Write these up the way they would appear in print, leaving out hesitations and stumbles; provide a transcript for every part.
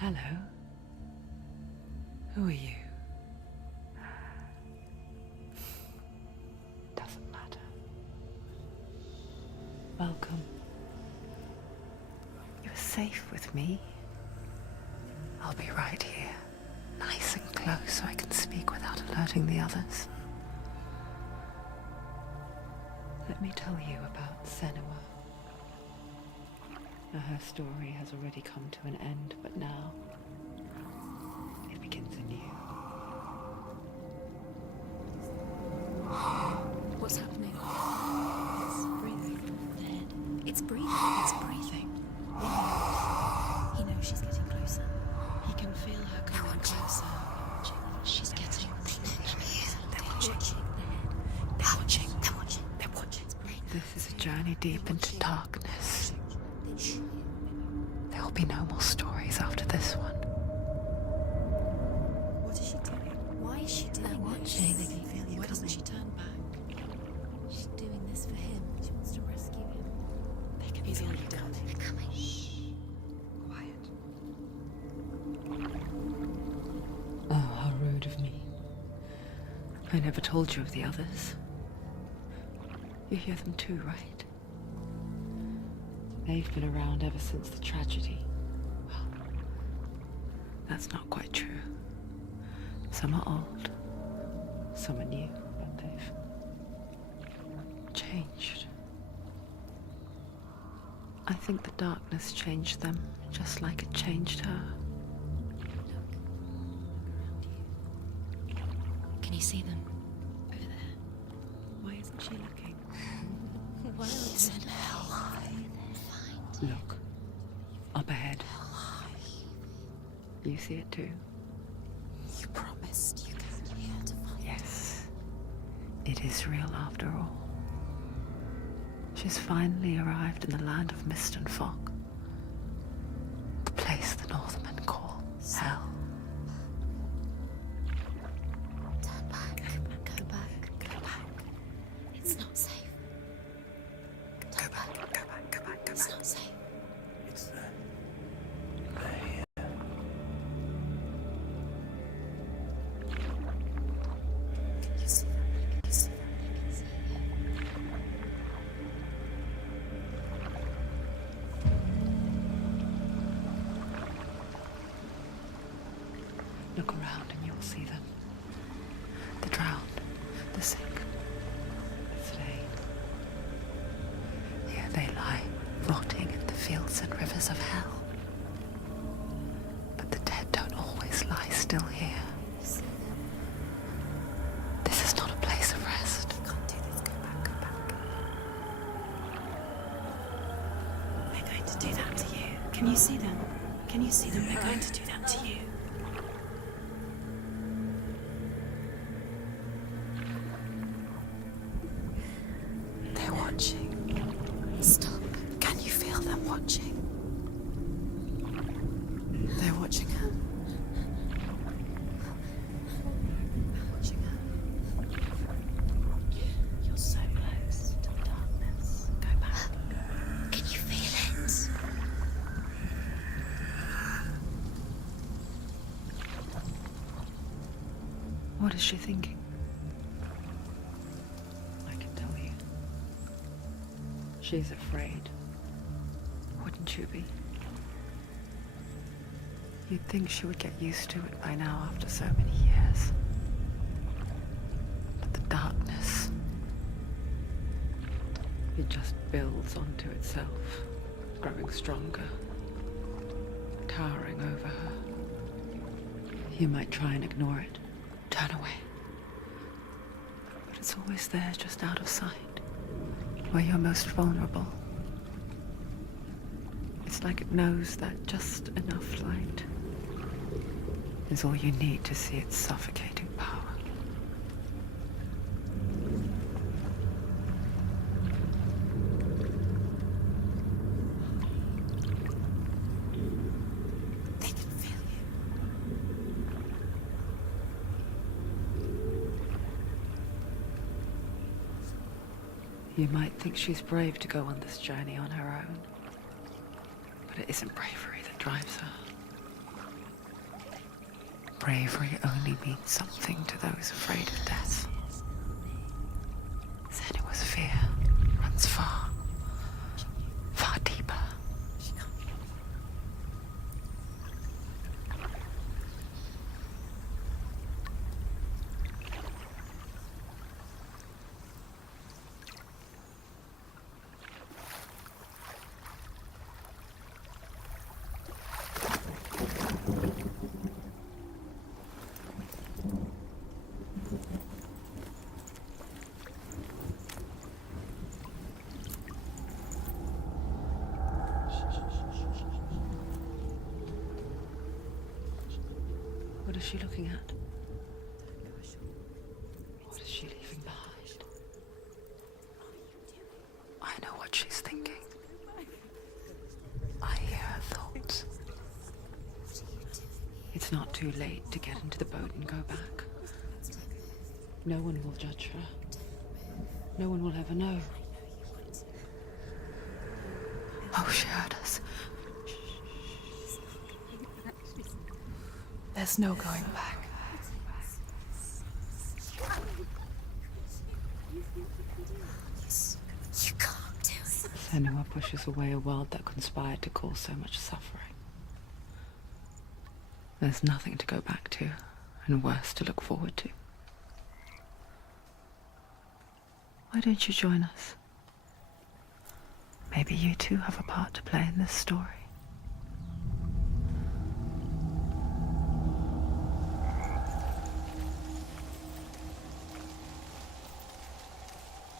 Hello. Who are you? Doesn't matter. Welcome. You're safe with me. I'll be right here, nice and close so I can speak without alerting the others. Let me tell you about Senua. Now, her story has already come to an end, but now it begins anew. What's happening? It's breathing. The head. It's breathing. It's breathing. He knows she's getting closer. He can feel her coming closer. She's getting closer. They're watching. They're watching. They're watching. They're watching. This is a journey deep into darkness. There will be no more stories after this one. What is she doing? Why is she doing this? They're watching. They can feel you. Why doesn't she turn back? She's doing this for him. She wants to rescue him. They can feel you coming. They're coming. Shh. Quiet. Oh, how rude of me. I never told you of the others. You hear them too, right? They've been around ever since the tragedy. Well, that's not quite true. Some are old, some are new, but they've changed. I think the darkness changed them, just like it changed her. Can you see them? Over there. Why isn't she looking? Why are we in hell? Look, up ahead. You see it too? You promised you came here to find Yes, it is real after all. She's finally arrived in the land of mist and fog. The place the Northmen call hell. Turn back. Go back. Go back. It's not safe. Go back. Go back. Go back. It's not safe. It's there. They're here. You see them. You see them. They can see you. Look around and you'll see them. The drowned, the sick, the slain. Here they lie, rotting in the fields and rivers of hell. But the dead don't always lie still here. This is not a place of rest. You can't do this. Go back. Go back. They're going to do that to you. Can you see them? Can you see them? They're going to do that to you. They're watching. Stop. Can you feel them watching? They're watching her. They're watching her. You're so close to the darkness. Go back. Can you feel it? What is she thinking? I can tell you. She's afraid. Wouldn't you be? You'd think she would get used to it by now after so many years. But the darkness, it just builds onto itself, growing stronger, towering over her. You might try and ignore it, turn away. But it's always there, just out of sight, where you're most vulnerable. It's like it knows that just enough light is all you need to see its suffocating power. They can feel you. You might think she's brave to go on this journey on her own, but it isn't bravery that drives her. Bravery only means something to those afraid of death. Senua's fear runs far, far deeper. What is she looking at? What is she leaving behind? I know what she's thinking. I hear her thoughts. It's not too late to get into the boat and go back. No one will judge her. No one will ever know. Oh, she heard us. There's no going back. You can't do it. Senua pushes away a world that conspired to cause so much suffering. There's nothing to go back to, and worse to look forward to. Why don't you join us? Maybe you too have a part to play in this story.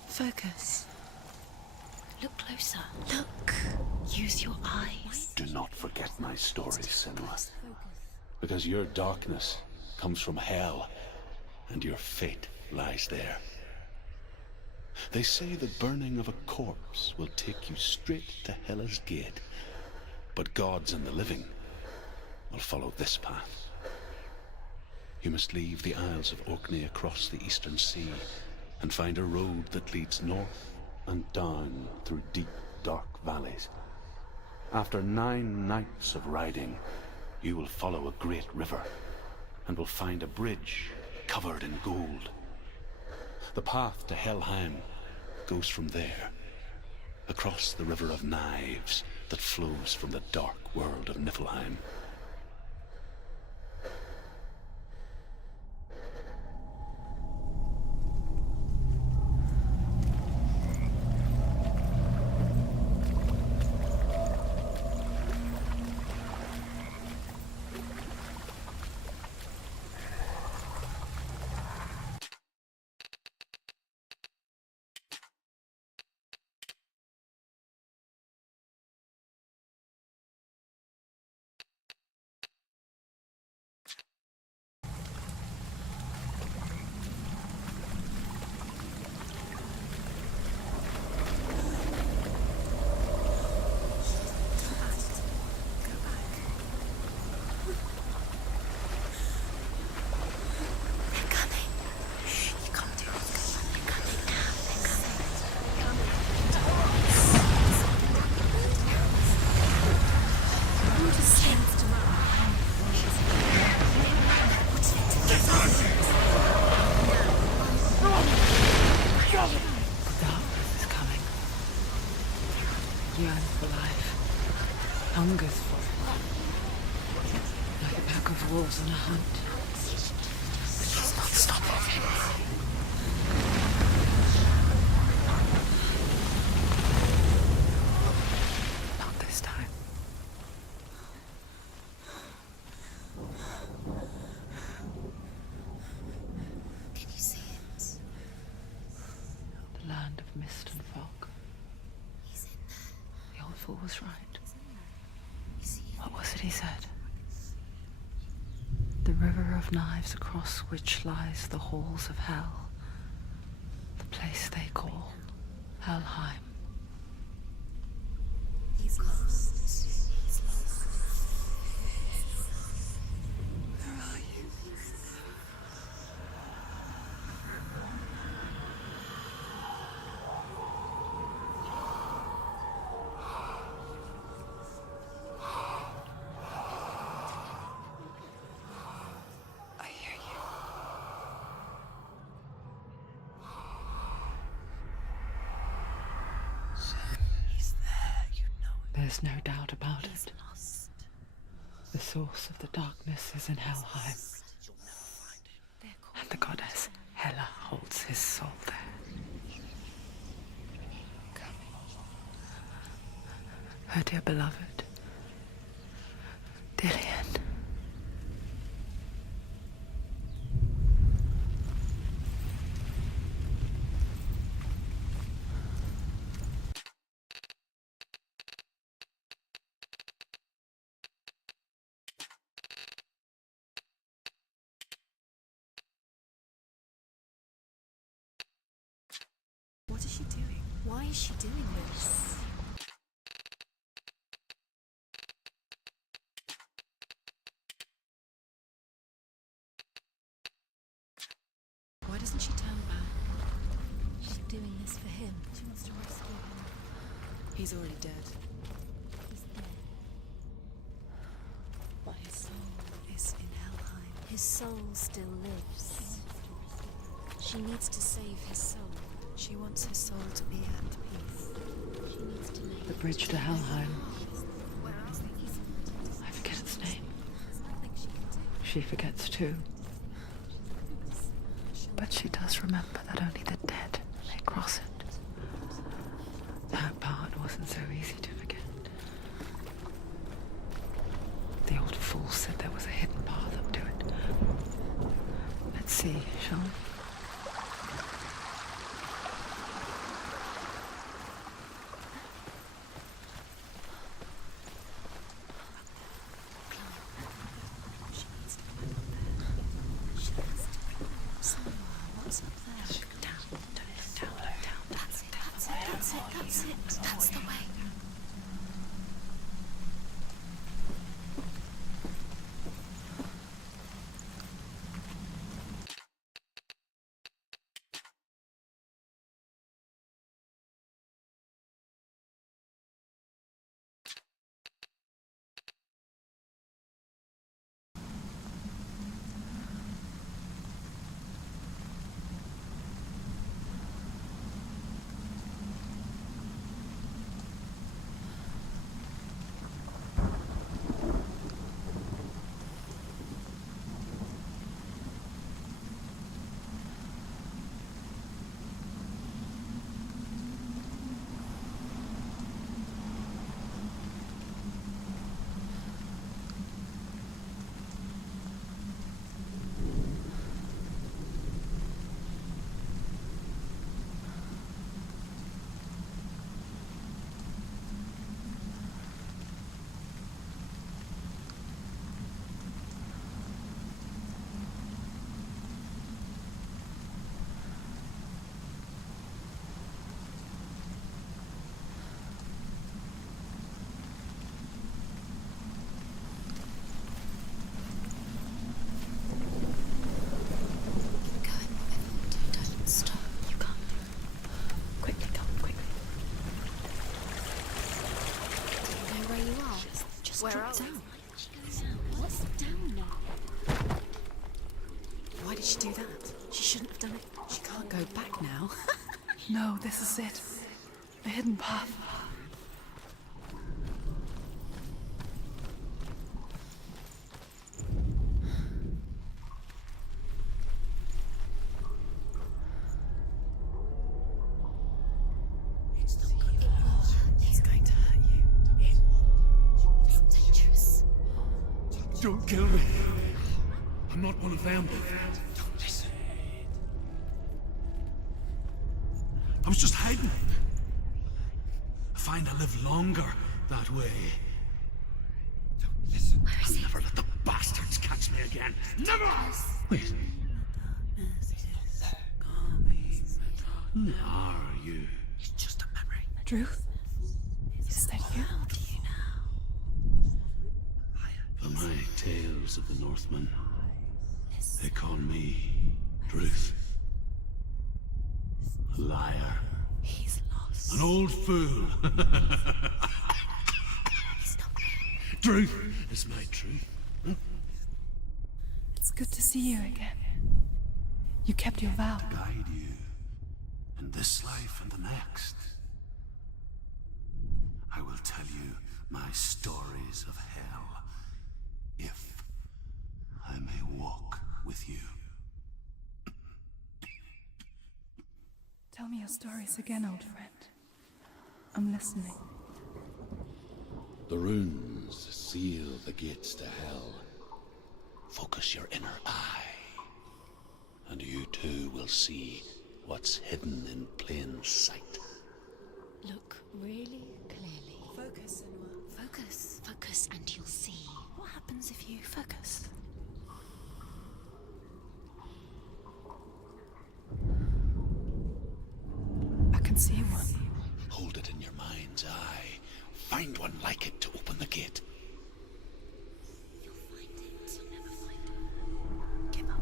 Focus. Look closer. Look. Use your eyes. Do not forget my story, Senua. Because your darkness comes from hell, and your fate lies there. They say the burning of a corpse will take you straight to Hela's gate, but gods and the living will follow this path. You must leave the Isles of Orkney across the eastern sea and find a road that leads north and down through deep, dark valleys. After 9 nights of riding, you will follow a great river and will find a bridge covered in gold. The path to Helheim goes from there, across the River of Knives that flows from the dark world of Niflheim. Darkness is coming. Yearns for life. Hungers for it. Like a pack of wolves on a hunt. But she's not stopping. Not this time. Can you see it? The land of mist and fog. He's in there. The old fool was right. You see him? What was it he said? The river of knives across which lies the halls of hell. The place they call Helheim. He's lost. He's lost. Where are you? There's no doubt about He's it. lost. The source of the darkness is in Helheim, and the goddess Hela holds his soul there. Her dear beloved, Dillian. What is she doing? Why is she doing this? Why doesn't she turn back? She's doing this for him. She wants to rescue him. He's already dead. He's dead. But his soul is in Helheim. His soul still lives. She needs to save his soul. She wants her soul to be at peace. She needs to make The bridge to Helheim. I forget its name. There's nothing she can do. She forgets too. But she does remember that only the dead may cross it. That part wasn't so easy to forget. The old fool said there was a hidden path up to it. Let's see, shall we? She needs to go up there. She needs to go somewhere. What's up there? Down. That's it. That's the way. Don't stop. You can't. Quickly, Do you know where you are? Just Where drop are we? down. What's down now? Why did she do that? She shouldn't have done it. She can't go back now. No, this is it. The hidden path. It's going to hurt you. It's dangerous. Don't kill me. I'm not one of them. Don't listen. I was just hiding. I find I live longer that way. Where is I'll he? never let the bastards catch me again. Never! Wait. Who are you? It's just a memory. Druth? Is that you? Around you now. For my tales of the Northmen, they call me Druth. A liar. He's lost. An old fool. He's not real. Truth is my truth. It's good to see you again. You kept your vow. Guide you in this life and the next. I will tell you my stories of hell, if I may walk with you. Tell me your stories again, old friend. I'm listening. The runes seal the gates to hell. Focus your inner eye, and you too will see what's hidden in plain sight. Look really clearly. Focus, Senua. Focus, focus, and you'll see. What happens if you focus? I can see one. Hold it in your mind's eye. Find one like it to open the gate. You'll find it. You'll never find it. Give up.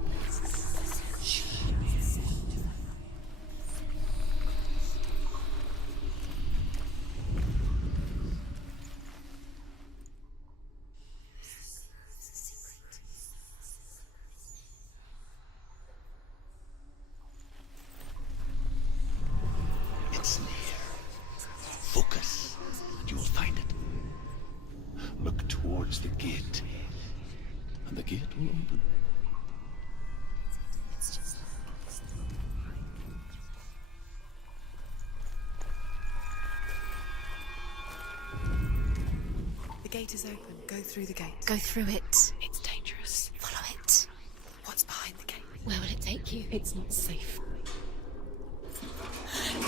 It's near. Focus, and you will find it. Look towards the gate, and the gate will open. It's just The gate is open. Go through the gate. go through it. It's dangerous. Follow it. What's behind the gate? Where will it take you? It's not safe.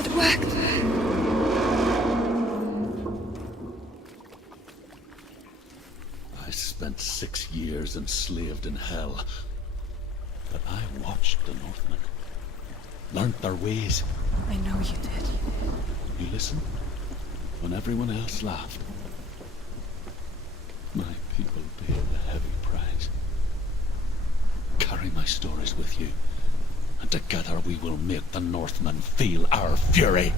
It worked. I spent 6 years enslaved in hell, but I watched the Northmen, learnt their ways. I know you did. You listened when everyone else laughed. My people paid the heavy price. Carry my stories with you, and together we will make the Northmen feel our fury.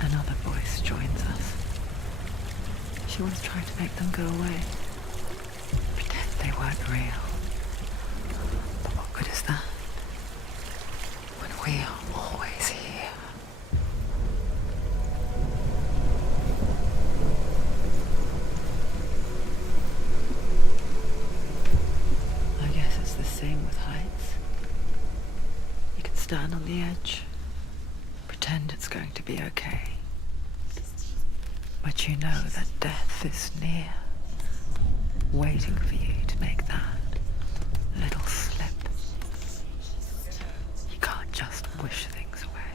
Another voice joins us. She was trying to make them go away. Pretend they weren't real. But what good is that? When we are always here. I guess it's the same with heights. You can stand on the edge, pretend it's going to be okay. But you know that death is near, waiting for you to make that little slip. You can't just wish things away.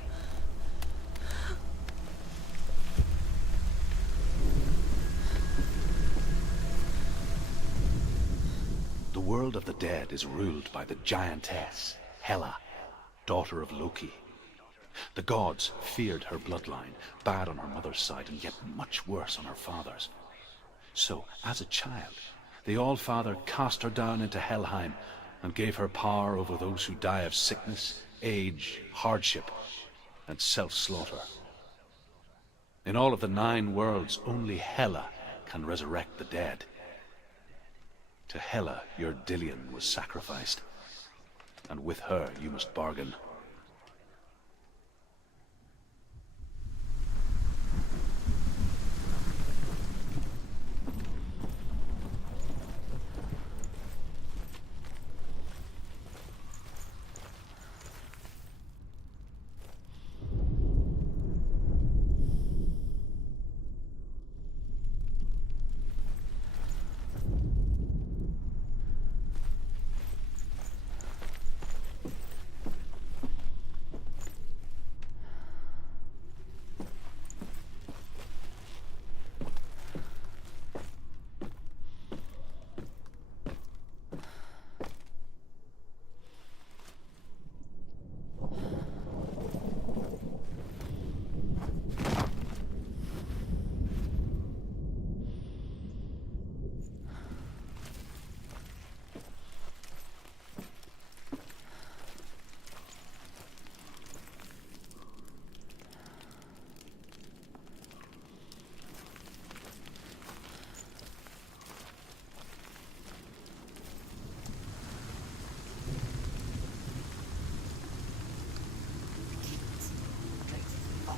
The world of the dead is ruled by the giantess, Hela, daughter of Loki. The gods feared her bloodline, bad on her mother's side and yet much worse on her father's. So, as a child, the All-Father cast her down into Helheim and gave her power over those who die of sickness, age, hardship, and self-slaughter. In all of the 9 worlds, only Hela can resurrect the dead. To Hela, your Dillion was sacrificed, and with her you must bargain.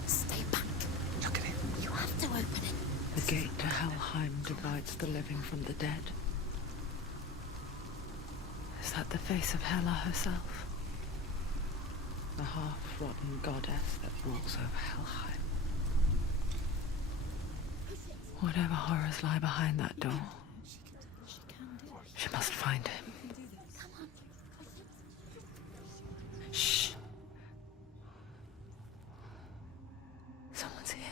Stay back. Look at it. You have to open it. The gate to Helheim divides the living from the dead. Is that the face of Hela herself? The half-rotten goddess that walks over Helheim. Whatever horrors lie behind that door, she must find him. Shh. Someone's here.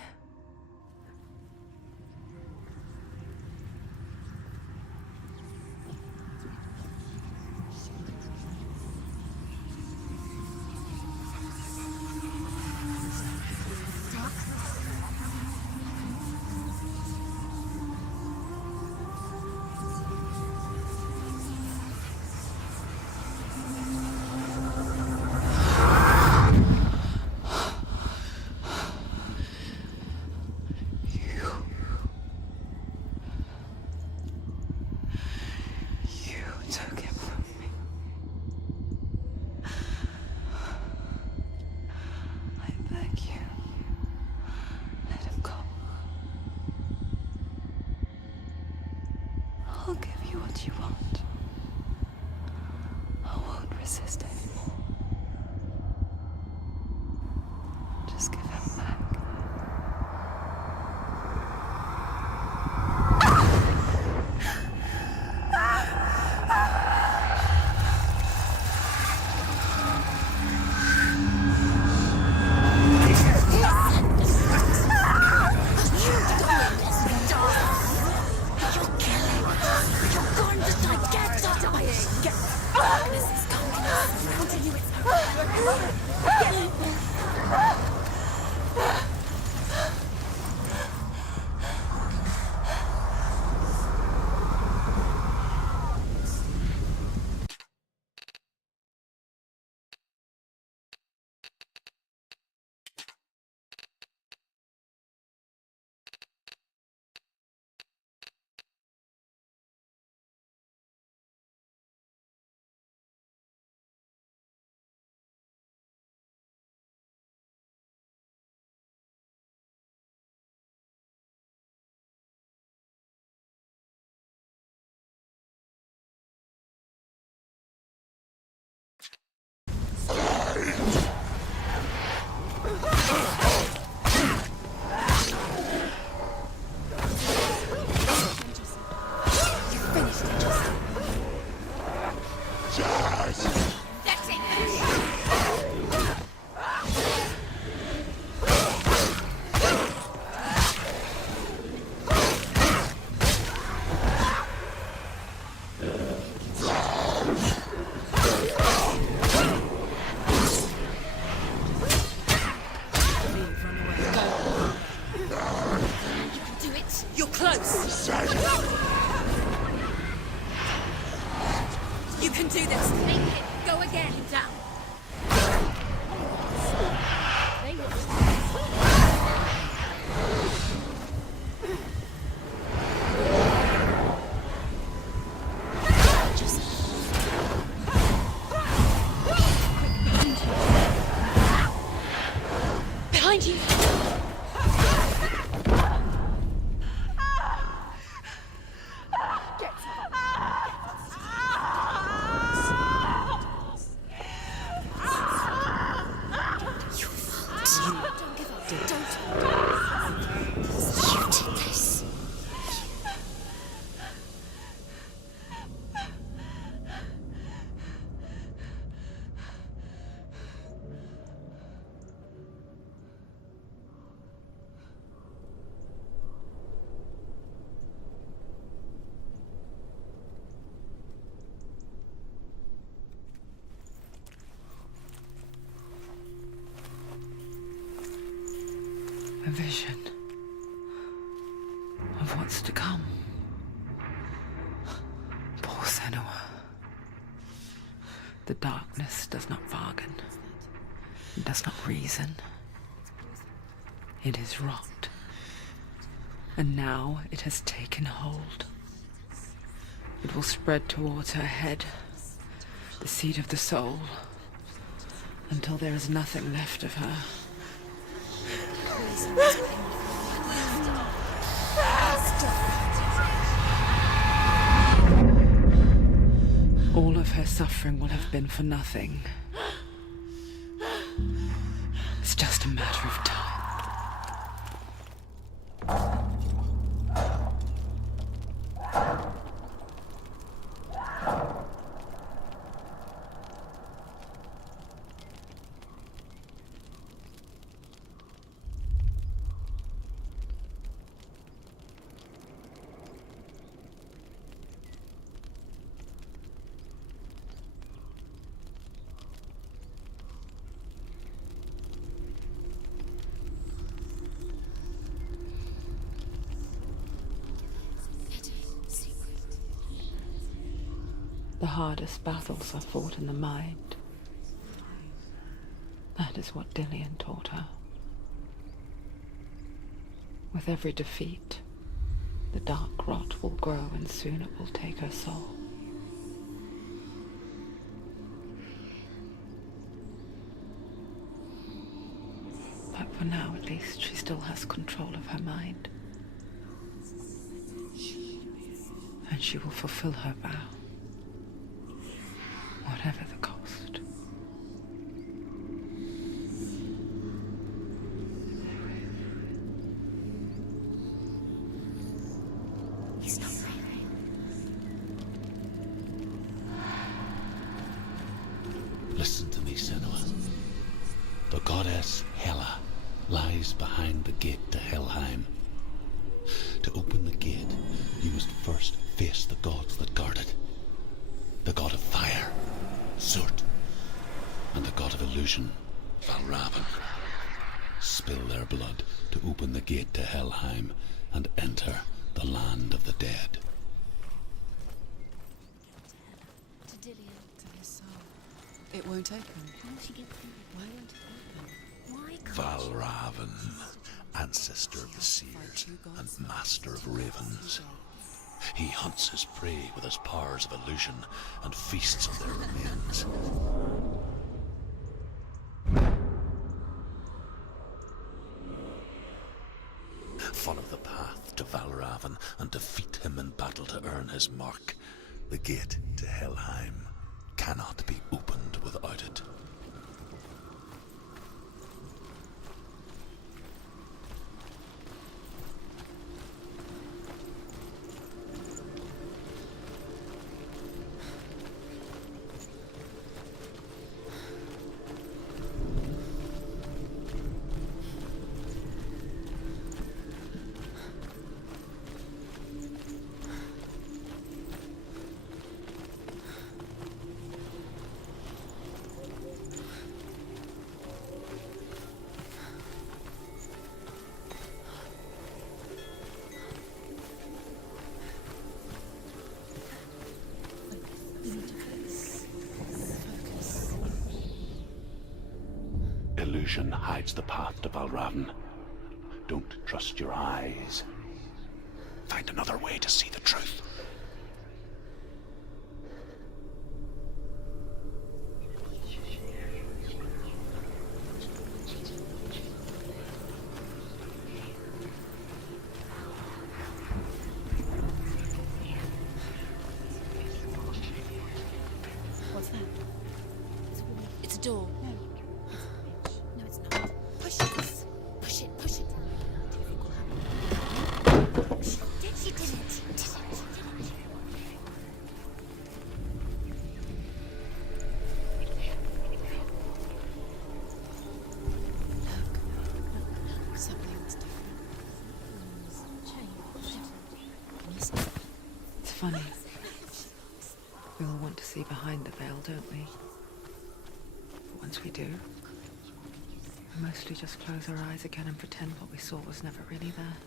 Took him from me. I beg you, let him go. I'll give you what you want. I won't resist anymore. Just give him back. You're close. You can do this. Make it. Go again. Down. Behind you. A vision of what's to come. Poor Senua. The darkness does not bargain. It does not reason. It is rot. And now it has taken hold. It will spread towards her head, the seat of the soul, until there is nothing left of her. All of her suffering will have been for nothing. It's just a matter of time. The hardest battles are fought in the mind. That is what Dillian taught her. With every defeat, the dark rot will grow and soon it will take her soul. But for now, at least, she still has control of her mind. And she will fulfill her vow. Whatever the cost. He's not there. Listen to me, Senua. The goddess Hela lies behind the gate to Helheim. To open the gate, you must first face the gods that guard it. The god of fire, Surt, and the god of illusion, Valravan. Spill their blood to open the gate to Helheim and enter the land of the dead. To Dillian. To his soul. It won't open. How will she get through? Why won't it open? Why can't Valravan, ancestor of the seers and master of ravens. He hunts his prey with his powers of illusion and feasts on their remains. Follow the path to Valravan and defeat him in battle to earn his mark. The gate to Helheim cannot be opened without it. Illusion hides the path to Valravan. Don't trust your eyes. Find another way to see the truth. What's that? It's a door. No. No, it's not. Push it. Push it. Push it. Do you think will happen? She didn't. She didn't. Look, something's different. Change. It's funny. We all want to see behind the veil, don't we? But once we do, we mostly just close our eyes again and pretend what we saw was never really there.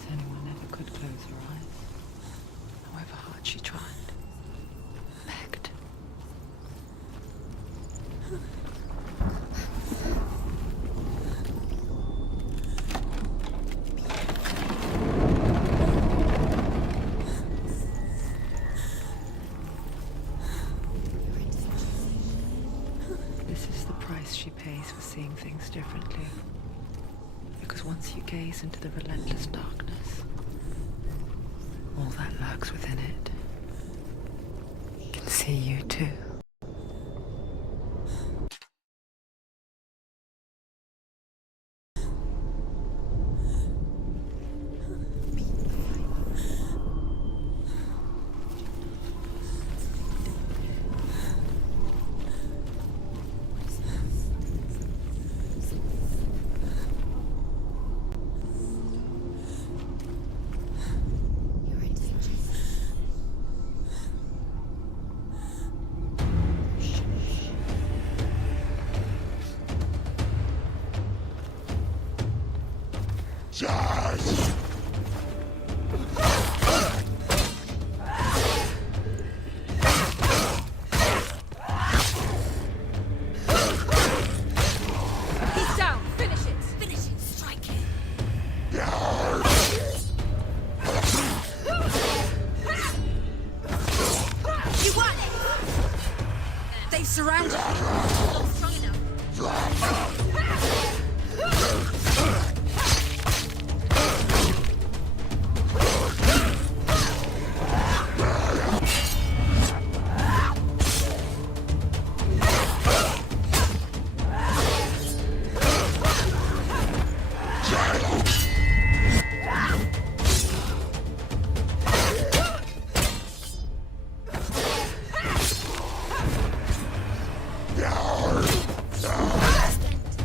Senua never could close her eyes, however hard she tried. Begged. Because once you gaze into the relentless darkness, all that lurks within it can see you too. You're right, Sylvie. He's down. Finish it. Finish it. Strike him. You won it! They've surrounded me. Not strong enough.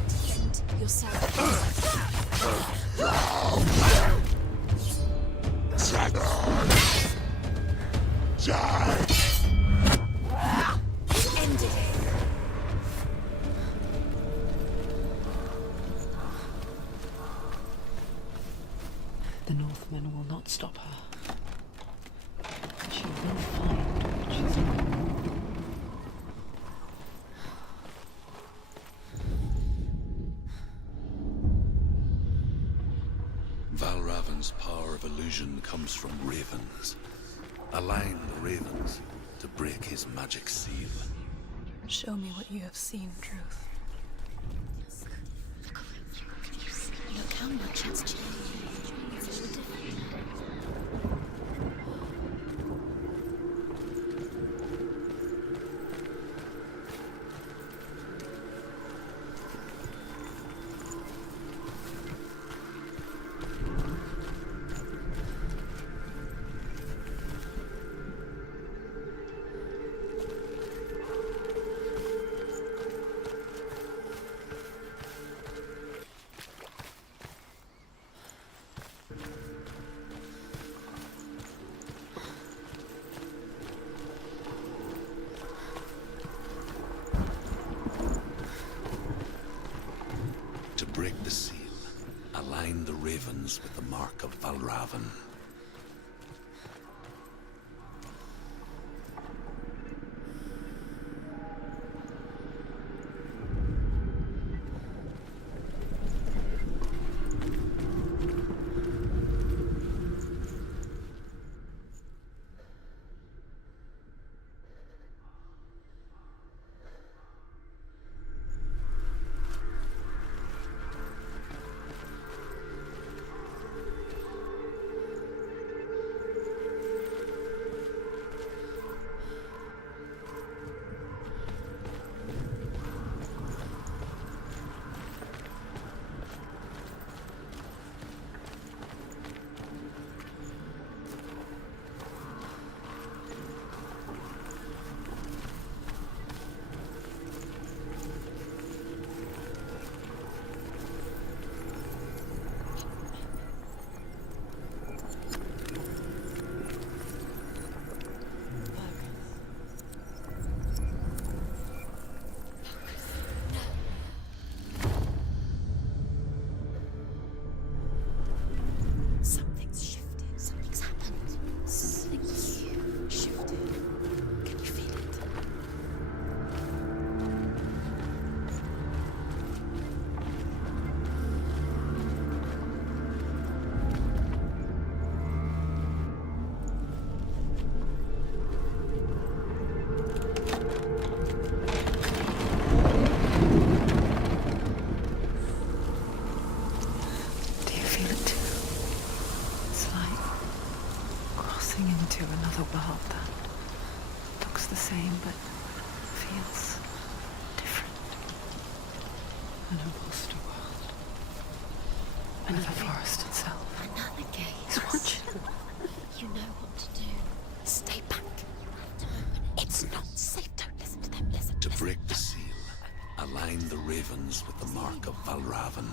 Defend yourself. Ended it. The Northmen will not stop her. She will find what she's looking Valravan's power of illusion comes from ravens. Align the ravens to break his magic seal. Show me what you have seen, Truth. Look how much it's changed. It's so different now. To break the seal, align the ravens with the mark of Valravan. to another world that looks the same but feels different. An imposter world. And the forest itself. Another gate. He's watching. You know what to do. Stay back. You have to open it. It's not safe. Don't listen to them. Listen. To break the seal, align the ravens with the mark of Valravan.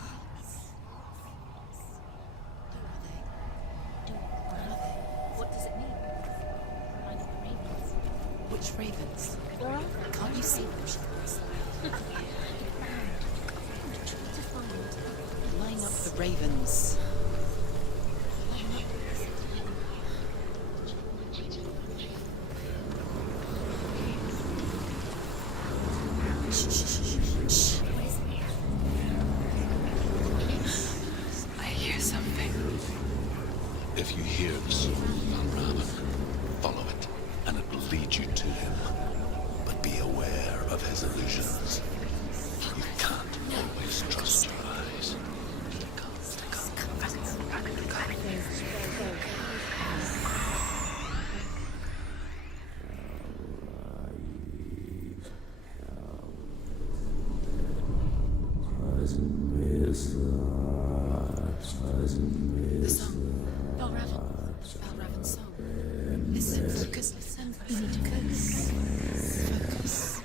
What does it mean? Which ravens? Can't you see them? Line up the ravens. I hear something. If you hear the soul of Valravan, follow it, and it will lead you to him. But be aware of his illusions. You can't always trust your eyes. The song. Valravan's song. Listen, focus, listen. You need to focus. Focus.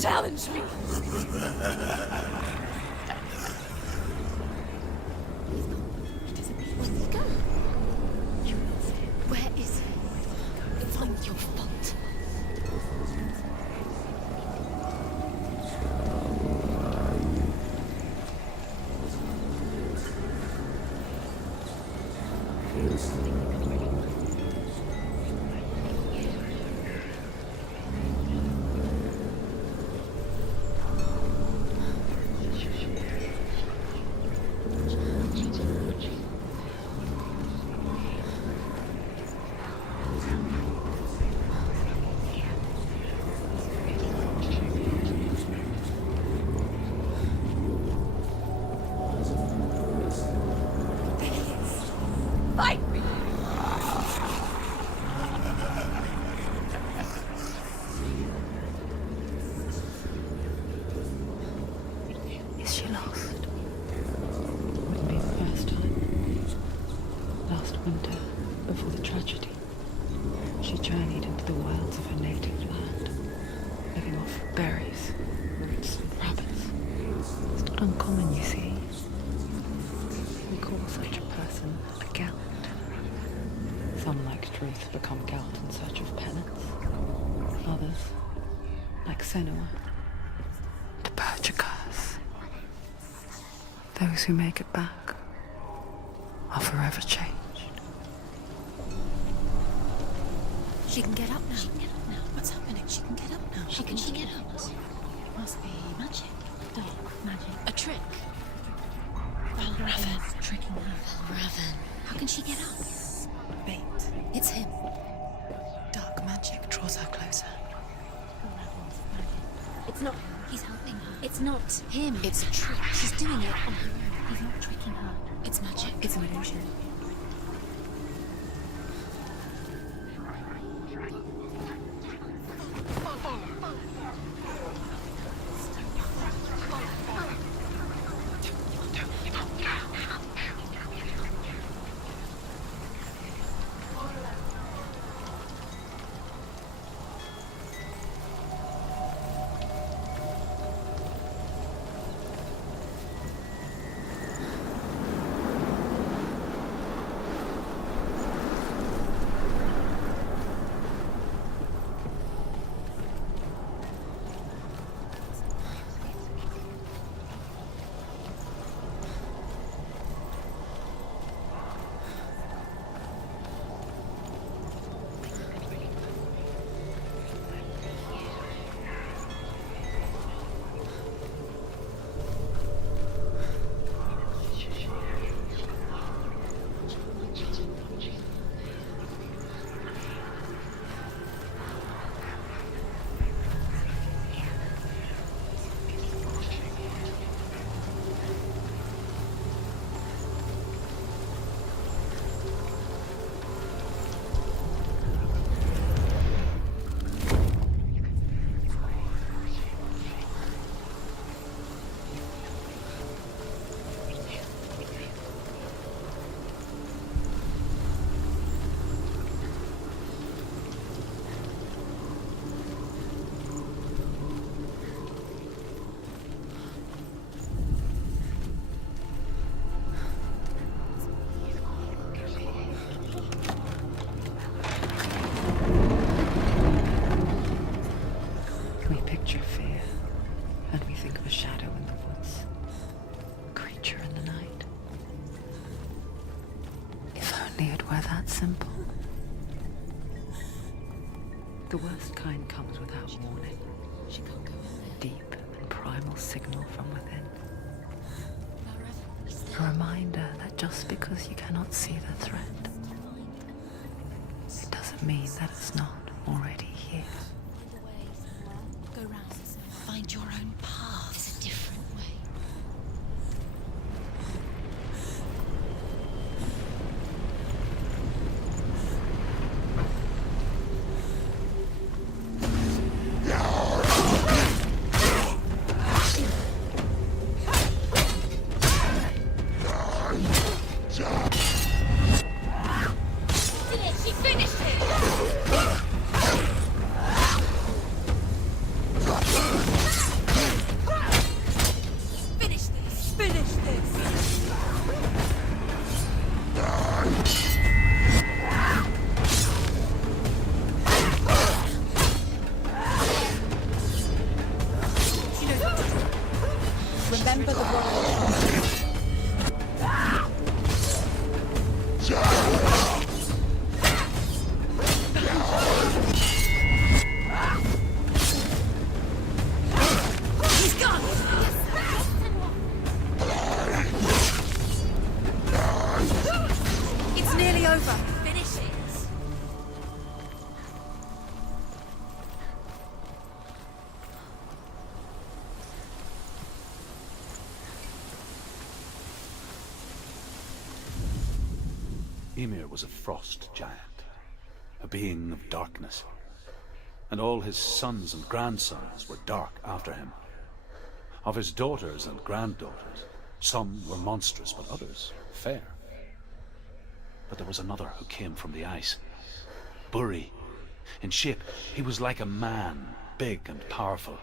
Challenge me! Where'd he go? Where is he? Find your fault. Fight me! Is she lost? Wouldn't be the first time. Last winter, before the tragedy, she journeyed into the wilds of her native land, living off berries, roots, and rabbits. It's not uncommon, you see. We call such a person a Gelt. Some, like Truth, become Gelt in search of penance. Others, like Senua, to purge a curse. Those who make it back are forever changed. She can get up now. She can get up now. What's happening? She can get up now. How can she get up? It must be magic. Dark magic. A trick. Raven. Tricking her. Raven. How can she get up? Bait. It's him. Dark magic draws her closer. It's not him. He's helping her. It's not him. It's a trick. She's doing it on her own. He's not tricking her. It's magic. It's an illusion. simple. The worst kind comes without warning. She can't go in there. Deep and primal signal from within. Wherever. A reminder that just because you cannot see the threat, it doesn't mean that it's not already here. Find a way. Go round. Find your own path. There's a different way. She finished it! Ymir was a frost giant, a being of darkness, and all his sons and grandsons were dark after him. Of his daughters and granddaughters, some were monstrous, but others fair. But there was another who came from the ice. Buri. In shape, he was like a man, big and powerful.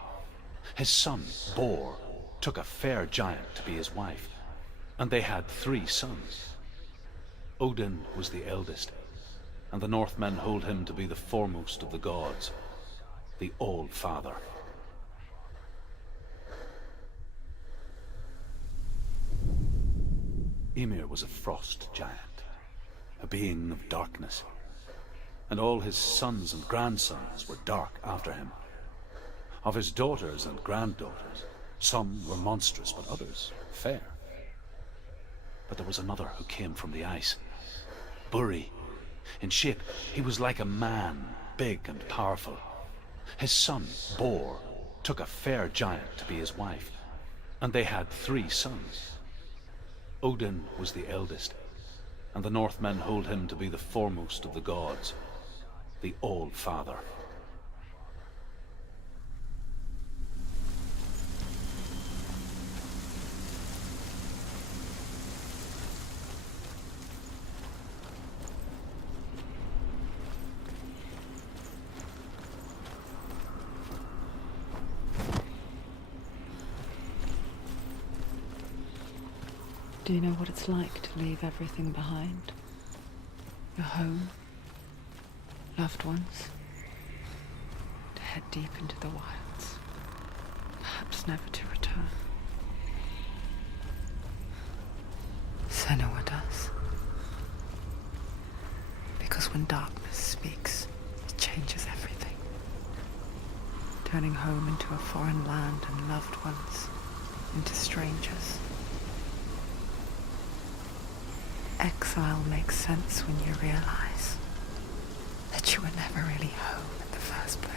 His son, Bor, took a fair giant to be his wife, and they had 3 sons. Odin was the eldest, and the Northmen hold him to be the foremost of the gods, the All-Father. Ymir was a frost giant, a being of darkness, and all his sons and grandsons were dark after him. Of his daughters and granddaughters, some were monstrous, but others fair. But there was another who came from the ice. Buri. In shape, he was like a man, big and powerful. His son, Bor, took a fair giant to be his wife, and they had 3 sons. Odin was the eldest, and the Northmen hold him to be the foremost of the gods, the All-Father. Do you know what it's like to leave everything behind? Your home, loved ones, to head deep into the wilds, perhaps never to return. Senua does. Because when darkness speaks, it changes everything, turning home into a foreign land and loved ones into strangers. Exile makes sense when you realize that you were never really home in the first place.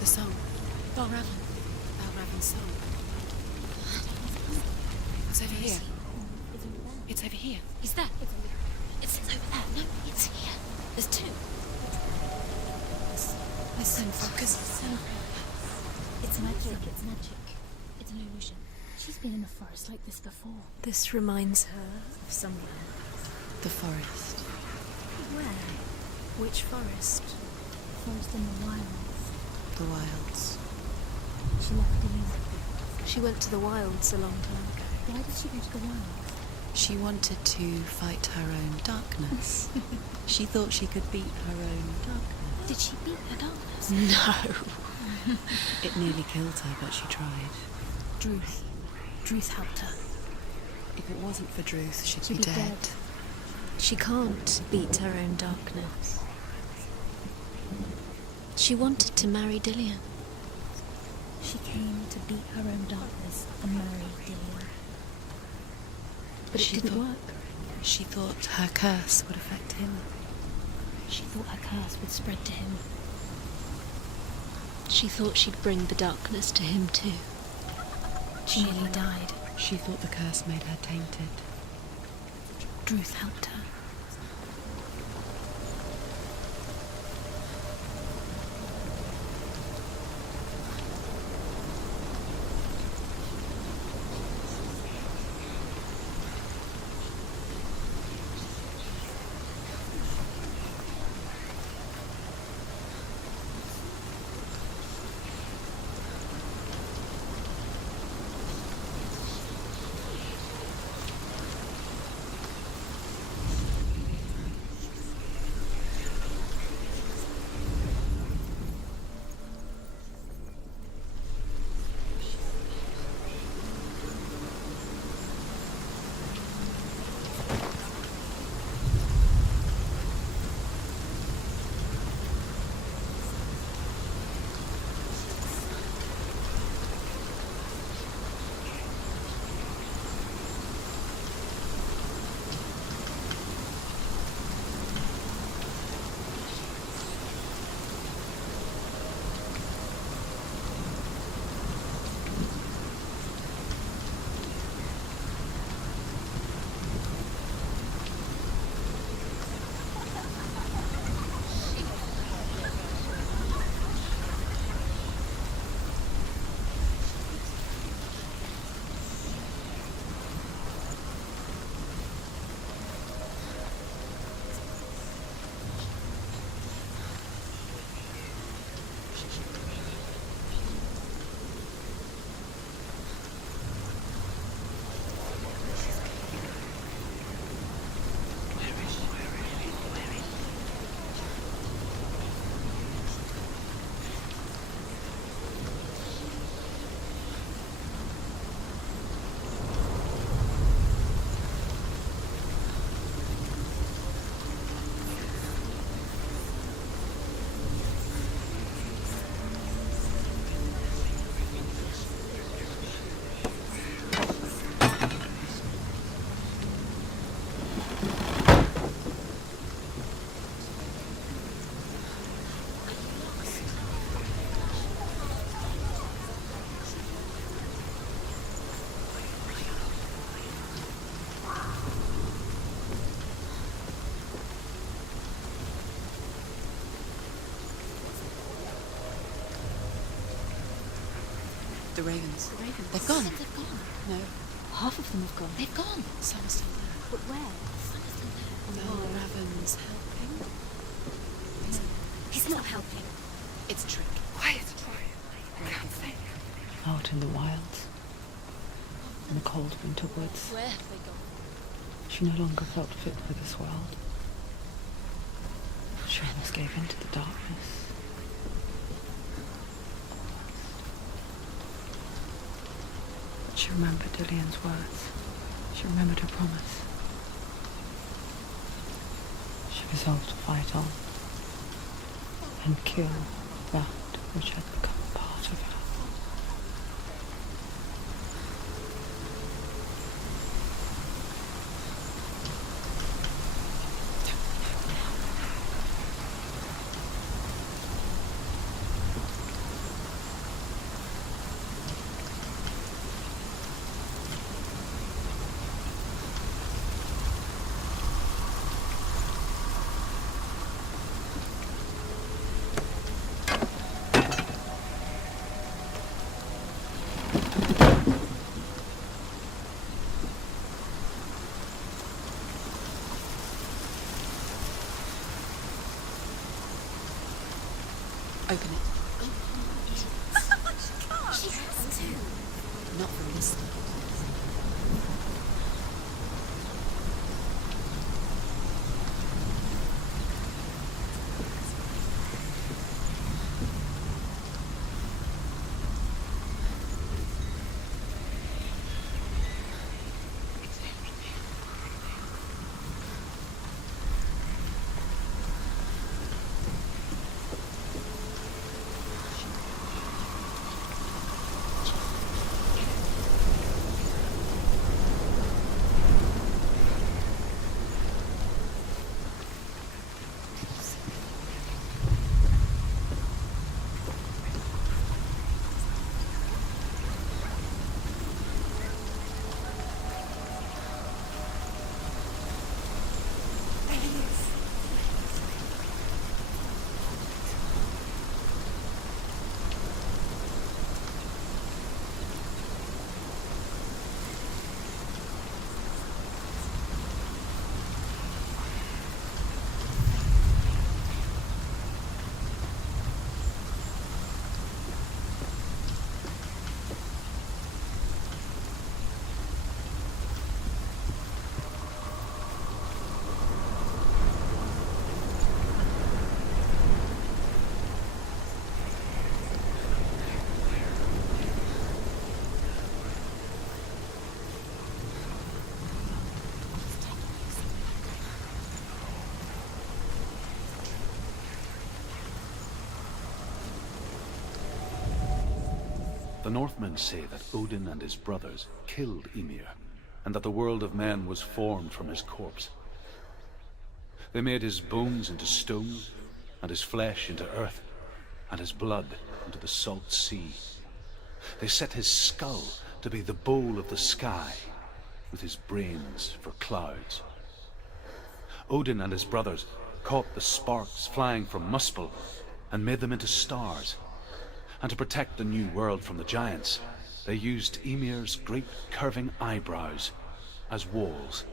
The song. Balraven's song. It's over here. It's over here. He's there. It's over there. No, it's here. There's 2. Listen, focus. It's magic. It's an illusion. She's been in the forest like this before. This reminds her of somewhere. The forest. Where? Which forest? Forest in the wilds. The wilds. She left Delia. She went to the wilds a long time ago. Why did she go to the wilds? She wanted to fight her own darkness. She thought she could beat her own darkness. Did she beat her darkness? No. It nearly killed her, but she tried. Druth helped her. If it wasn't for Druth, she'd She'd be be dead. dead. She can't beat her own darkness. She wanted to marry Dillian. She came to beat her own darkness and marry Delia. But it didn't work. She thought her curse would affect him. She thought her curse would spread to him. She thought she'd bring the darkness to him too. She nearly died. She thought the curse made her tainted. Druth helped her. The ravens. The ravens. They've gone. They've gone. No, Half of them have gone. they've gone. Some are still there. But where? Some are still there. The raven's helping. He's not helping. It's a trick. Quiet. I can't think. Out in the wilds, in the cold winter woods, Where have they gone? she no longer felt fit for this world. She almost gave in to the darkness. But she remembered Dillian's words. She remembered her promise. She resolved to fight on and kill that which had become part of her. Open it. She has to. Not from this side. The Northmen say that Odin and his brothers killed Ymir, and that the world of men was formed from his corpse. They made his bones into stone, and his flesh into earth, and his blood into the salt sea. They set his skull to be the bowl of the sky, with his brains for clouds. Odin and his brothers caught the sparks flying from Muspel and made them into stars. And to protect the new world from the giants, they used Ymir's great curving eyebrows as walls.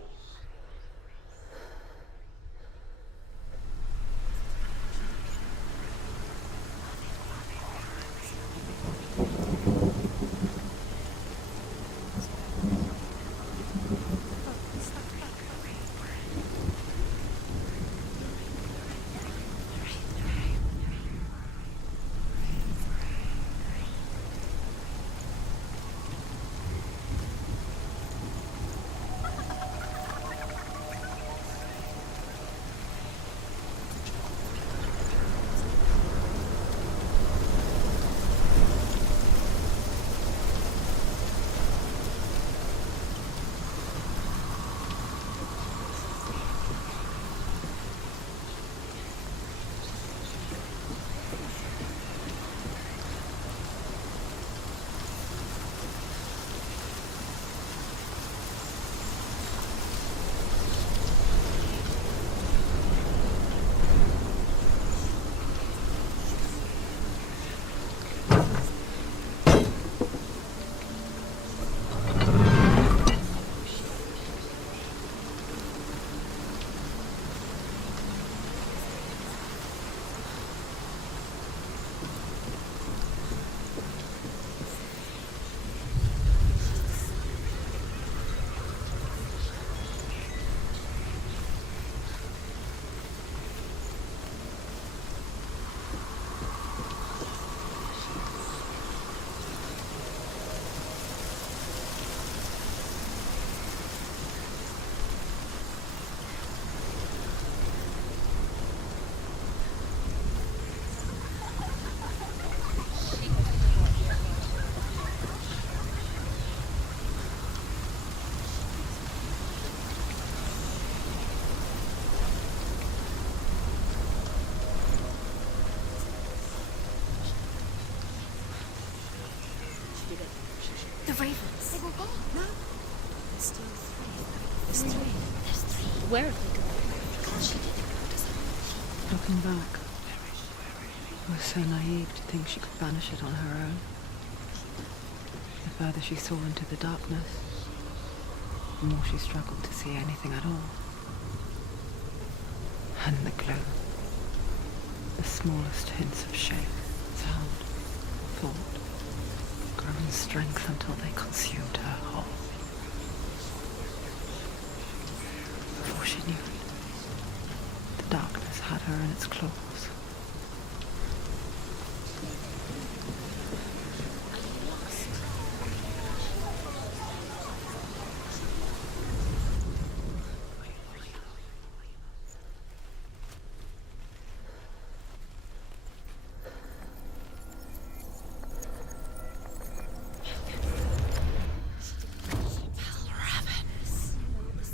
ravens. They were gone. No. There's still three. There's three. There's three. Where have they gone? She didn't go to some. Looking back, I was so naive to think she could banish it on her own. The further she saw into the darkness, the more she struggled to see anything at all. And the glow, the smallest hints of shape, sound, thought, grow in strength until they consumed her whole. Before she knew it, the darkness had her in its claws.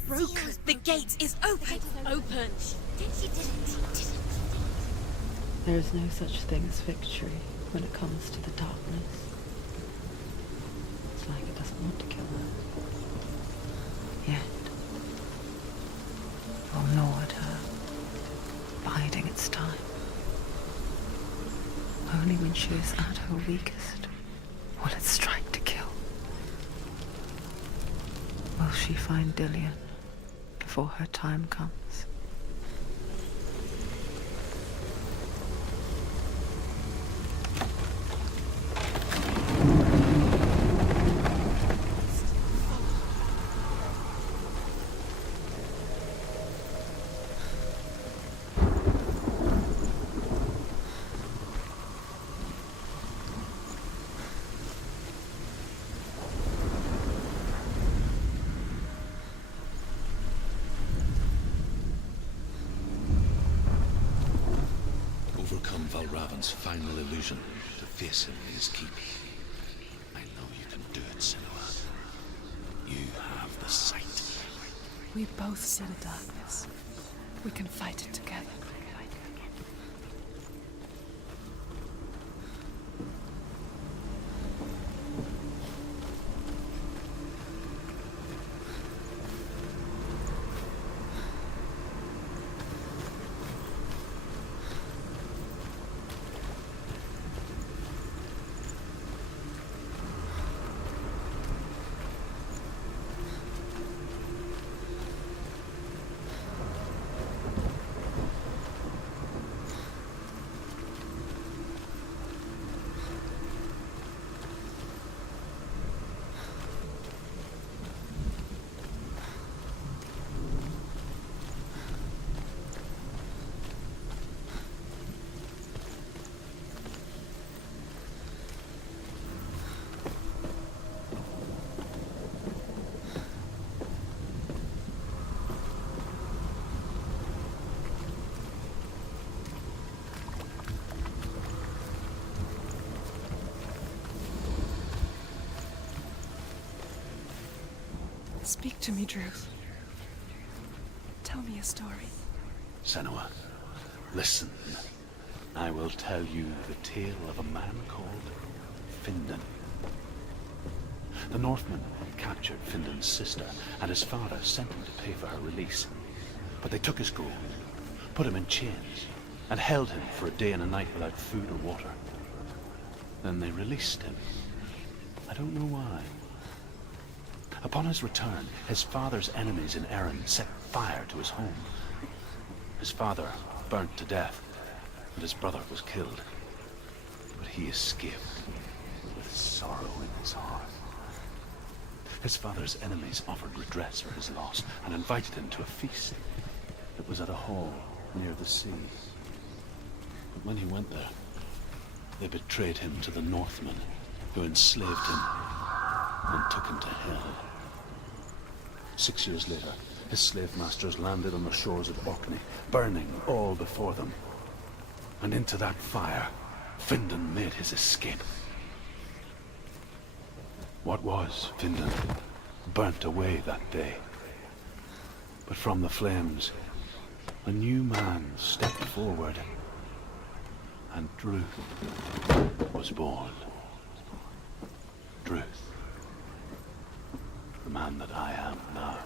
Broken. The gate is open. Open. She did it. There is no such thing as victory when it comes to the darkness. It's like it doesn't want to kill her. Yet, it will gnaw at her, biding its time. Only when she is at her weakest will it strike to kill. Will she find Dillian before her time comes? Overcome Valravan's final illusion to face him in his keep. I know you can do it, Senua. You have the sight. We both see the darkness. We can fight it together. Speak to me, Druth. Tell me a story. Senua, listen. I will tell you the tale of a man called Findan. The Northmen captured Findan's sister, and his father sent him to pay for her release. But they took his gold, put him in chains, and held him for a day and a night without food or water. Then they released him. I don't know why. Upon his return, his father's enemies in Erin set fire to his home. His father burnt to death, and his brother was killed. But he escaped with sorrow in his heart. His father's enemies offered redress for his loss and invited him to a feast. It was at a hall near the sea. But when he went there, they betrayed him to the Northmen, who enslaved him and took him to hell. 6 years later, his slave masters landed on the shores of Orkney, burning all before them. And into that fire, Findan made his escape. What was Findan burnt away that day. But from the flames, a new man stepped forward, and Druth was born. Druth, the man that I am now.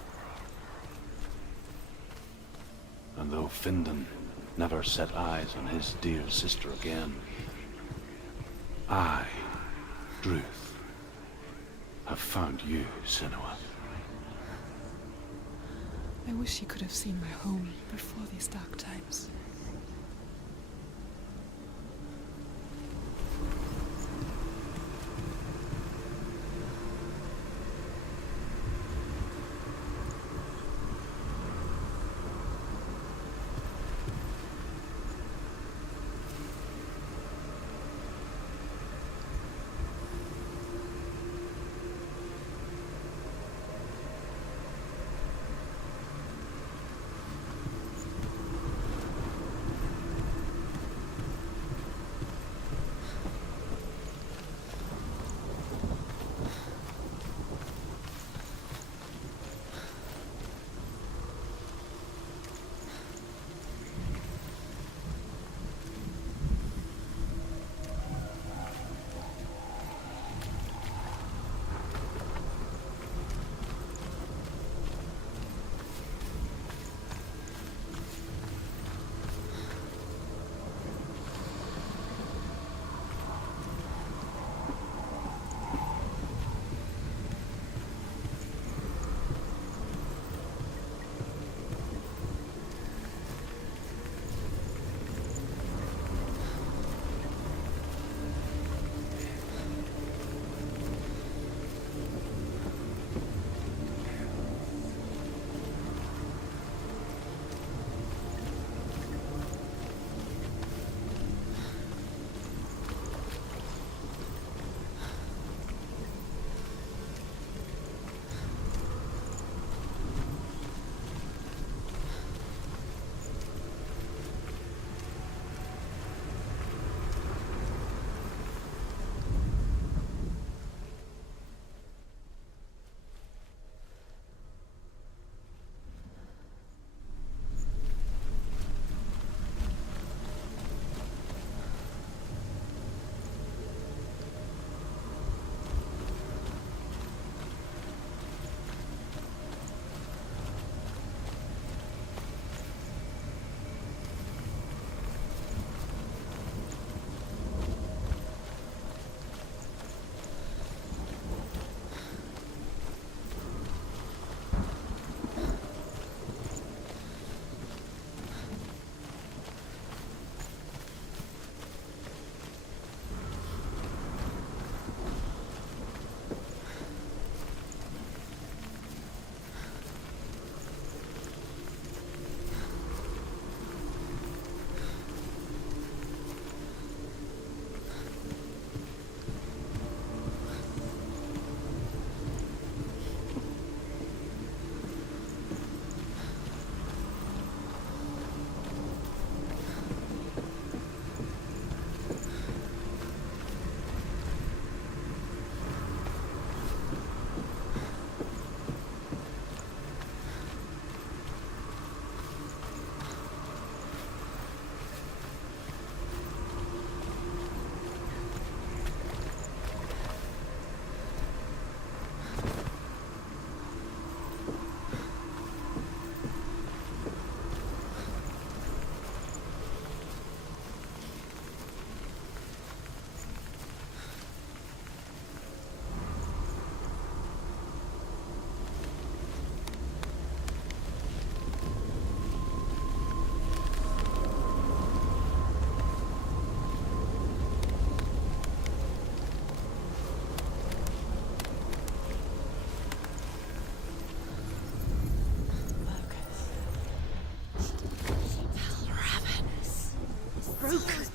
And though Findan never set eyes on his dear sister again, I, Druth, have found you, Senua. I wish you could have seen my home before these dark times.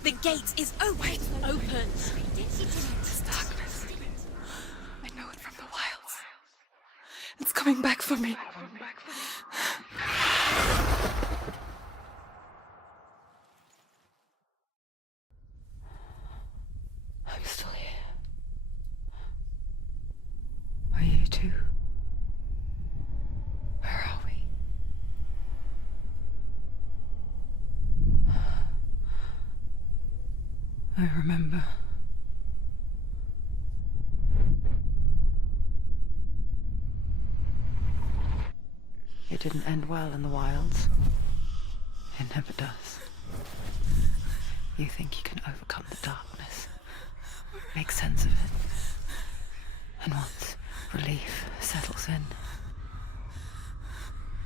The gate is open. Open. This darkness. I know it from the wilds. It's coming back for me. I'm still here. Are you too? Where are we? I remember. didn't end well in the wilds. It never does. You think you can overcome the darkness, make sense of it, and once relief settles in,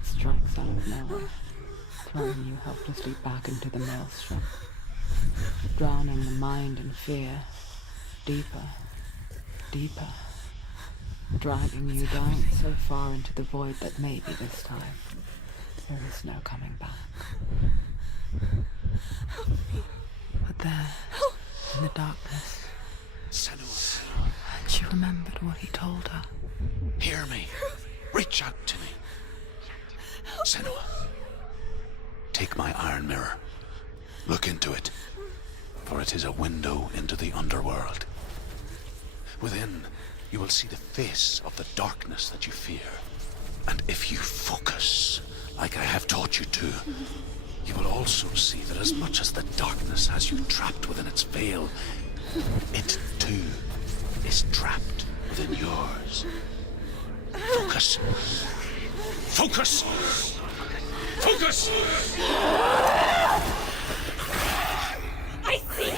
it strikes out of nowhere, throwing you helplessly back into the maelstrom, drowning the mind in fear, deeper, deeper, dragging you down so far into the void that maybe this time there is no coming back. But there, in the darkness, Senua, she remembered what he told her. hear me. Reach out to me. Senua, take my iron mirror. Look into it, for it is a window into the underworld. Within, you will see the face of the darkness that you fear. And if you focus, like I have taught you to, you will also see that as much as the darkness has you trapped within its veil, it too is trapped within yours. Focus. Focus! Focus! I see you!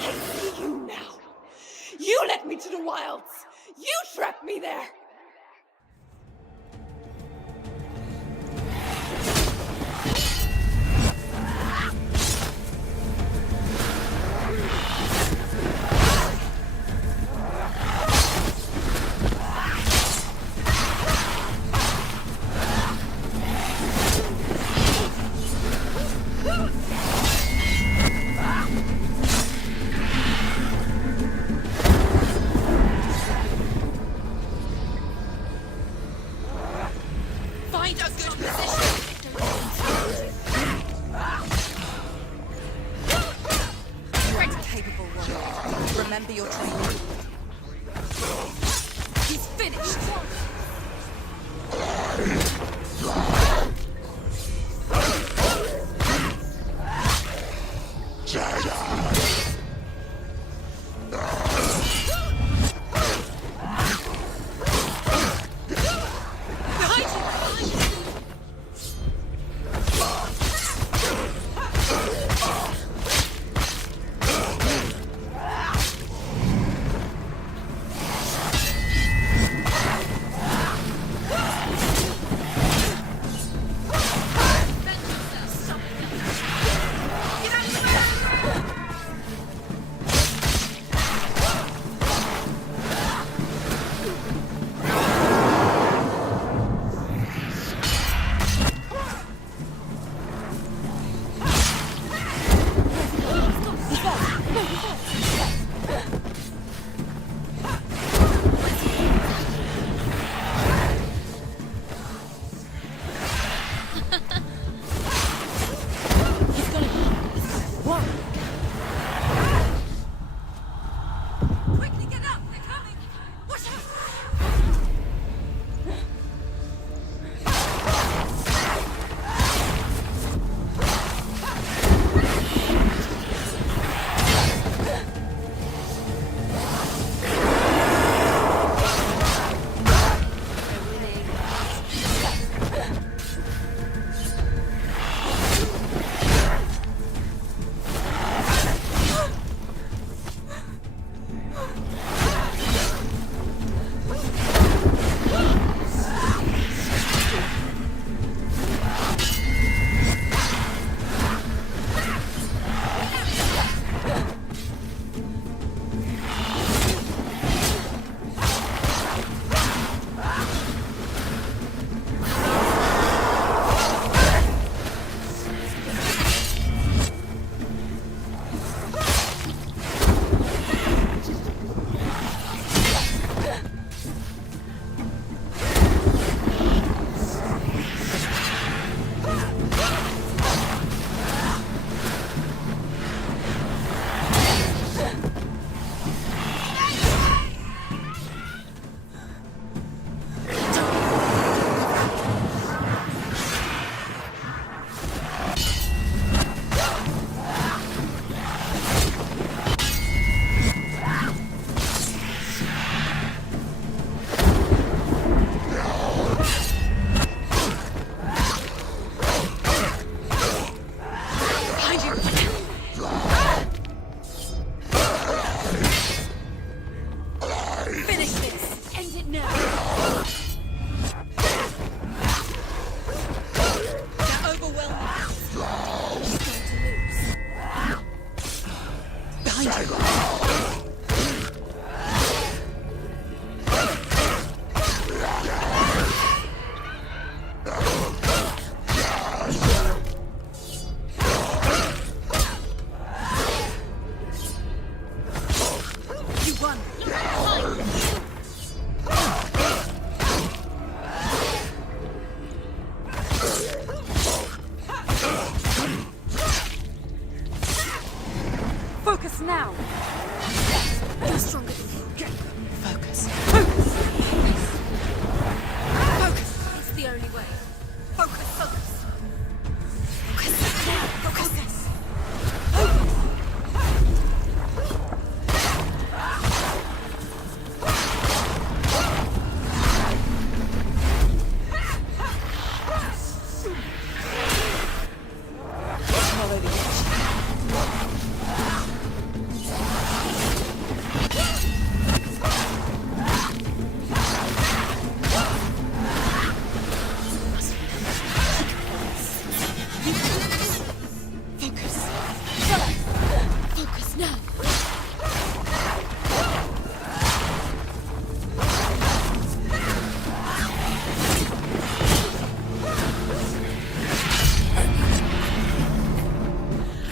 I see you now! You led me to the wilds! You trapped me there! Find a good position. You're a capable warrior. Remember your training. He's finished. behind you. You won. Focus now! You're stronger than him. Focus. Focus! Focus. It's the only way. Focus. Focus. Focus. Now. Focus. Follow the edge. Focus. Focus now.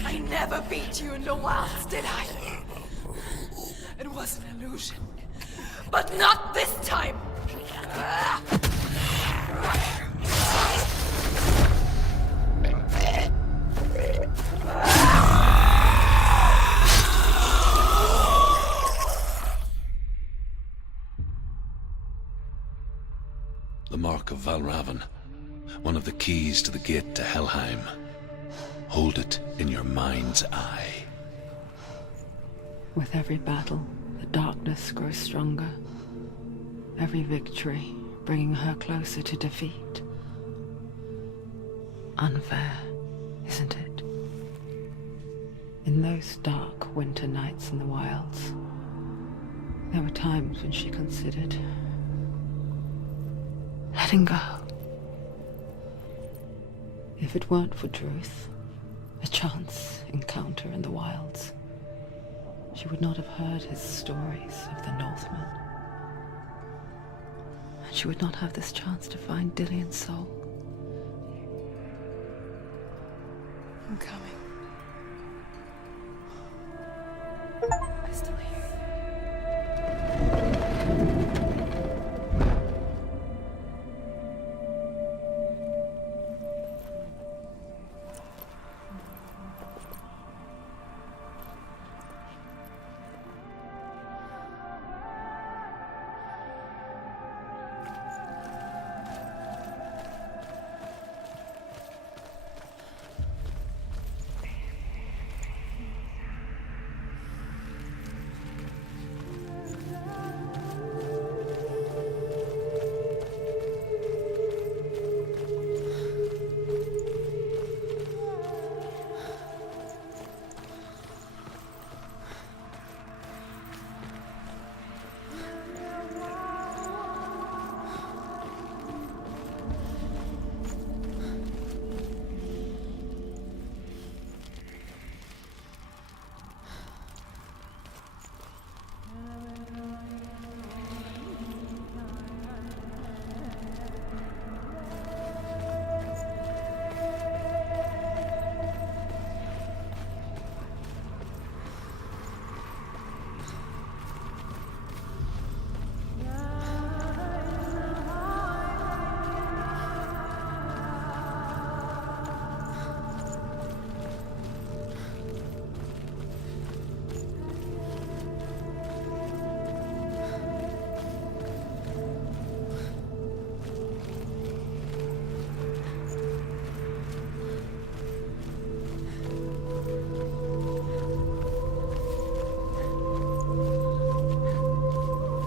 I never beat you in the wilds, did I? It was an illusion. But not this time! The mark of Valravan, one of the keys to the gate to Helheim. Hold it in your mind's eye. With every battle, the darkness grows stronger. Every victory bringing her closer to defeat. Unfair, isn't it? In those dark winter nights in the wilds, there were times when she considered letting go. If it weren't for Druth, a chance encounter in the wilds, she would not have heard his stories of the Northmen. And she would not have this chance to find Dillion's soul. I'm coming. I still hear you.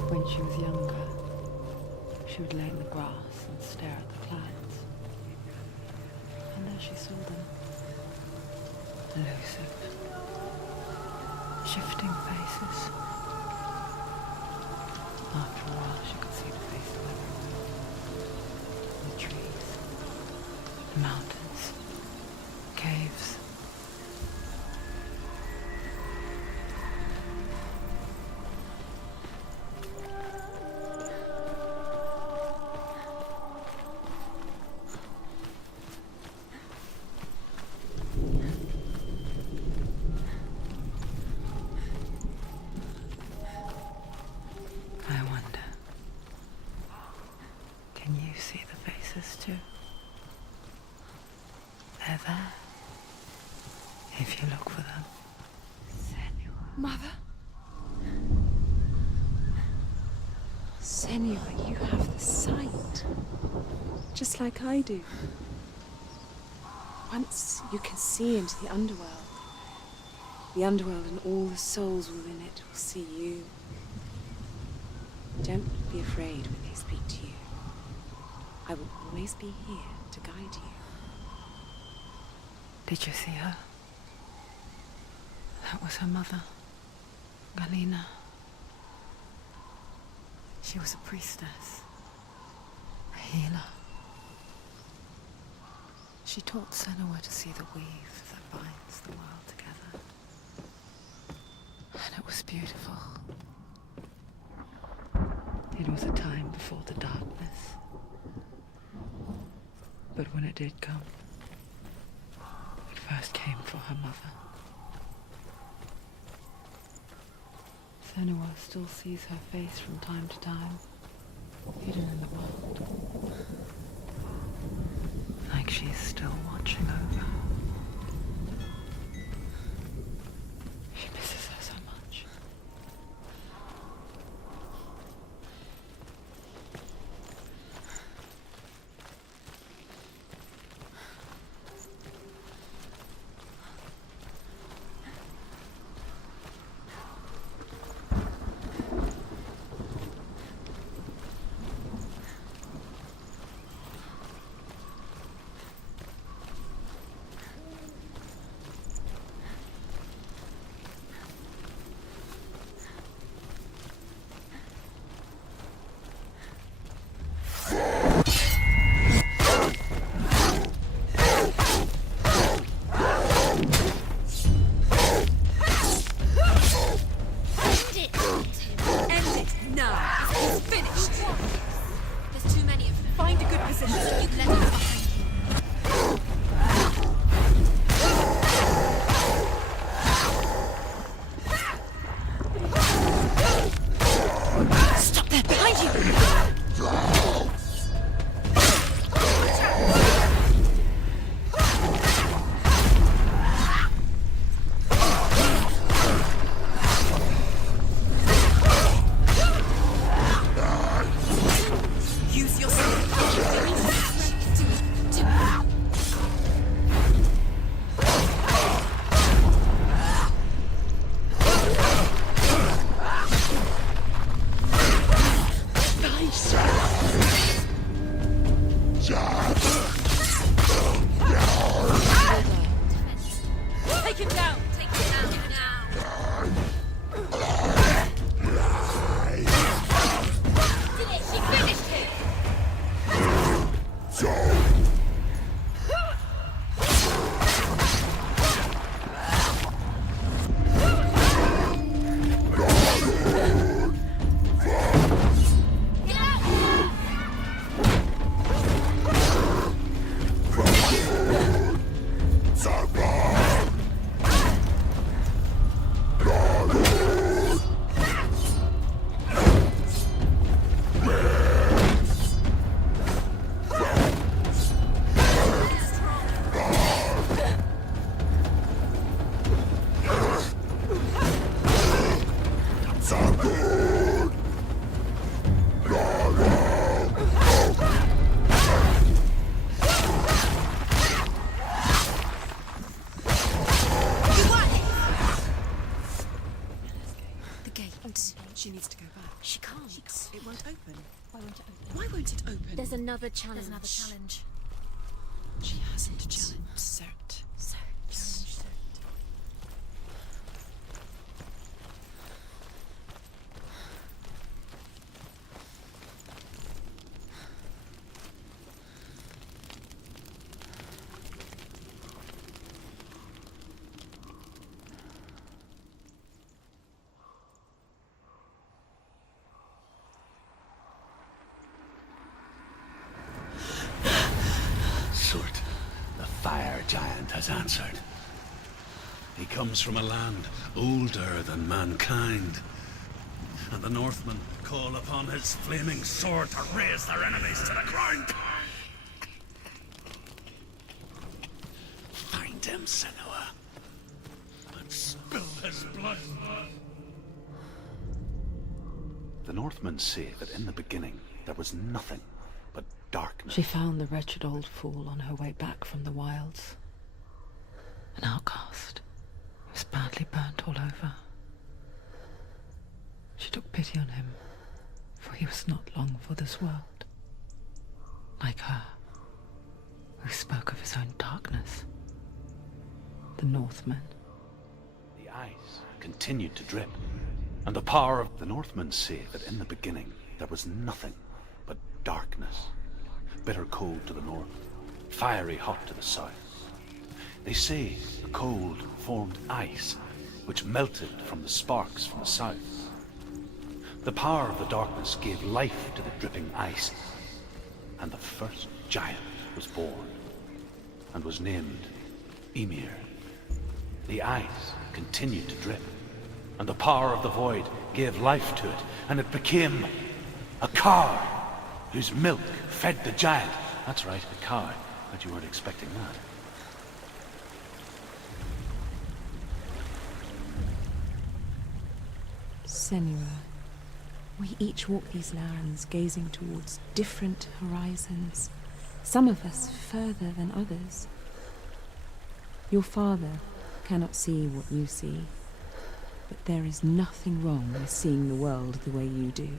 When she was younger, she would lay in the grass and stare at the clouds. And there she saw them. Elusive, shifting faces. After a while, she could see the faces everywhere. The trees, the mountains, caves. see the faces too. They're there. If you look for them. Senua. Mother? Senua, you have the sight. Just like I do. Once you can see into the underworld and all the souls within it will see you. Don't be afraid when they speak to you. I will always be here to guide you. Did you see her? That was her mother, Galina. She was a priestess, a healer. She taught Senua to see the weave that binds the world together. And it was beautiful. It was a time before the darkness. But when it did come, it first came for her mother. Senua still sees her face from time to time, hidden in the world. Like she's still watching over her. She misses her so much. She needs to go back. She can't. It won't open. Why won't it open? Why won't it open? There's another challenge. She hasn't challenged Cert. Surt, the fire giant, has answered. He comes from a land older than mankind, And the Northmen call upon his flaming sword to raise their enemies to the ground. Find him, Senua, and spill his blood. The Northmen say that in the beginning there was nothing but darkness. She found the wretched old fool on her way back from the wilds. An outcast. He was badly burnt all over. She took pity on him, for he was not long for this world. Like her, who spoke of his own darkness. The Northmen. The ice continued to drip, and the power of the Northmen say that in the beginning there was nothing but darkness. Bitter cold to the north, fiery hot to the south. They say the cold formed ice, which melted from the sparks from the south. The power of the darkness gave life to the dripping ice, and the first giant was born, and was named Ymir. The ice continued to drip, and the power of the void gave life to it, and it became a cow, whose milk fed the giant. That's right, a cow. Bet you weren't expecting that. Senua, we each walk these lands gazing towards different horizons, some of us further than others. Your father cannot see what you see, but there is nothing wrong with seeing the world the way you do.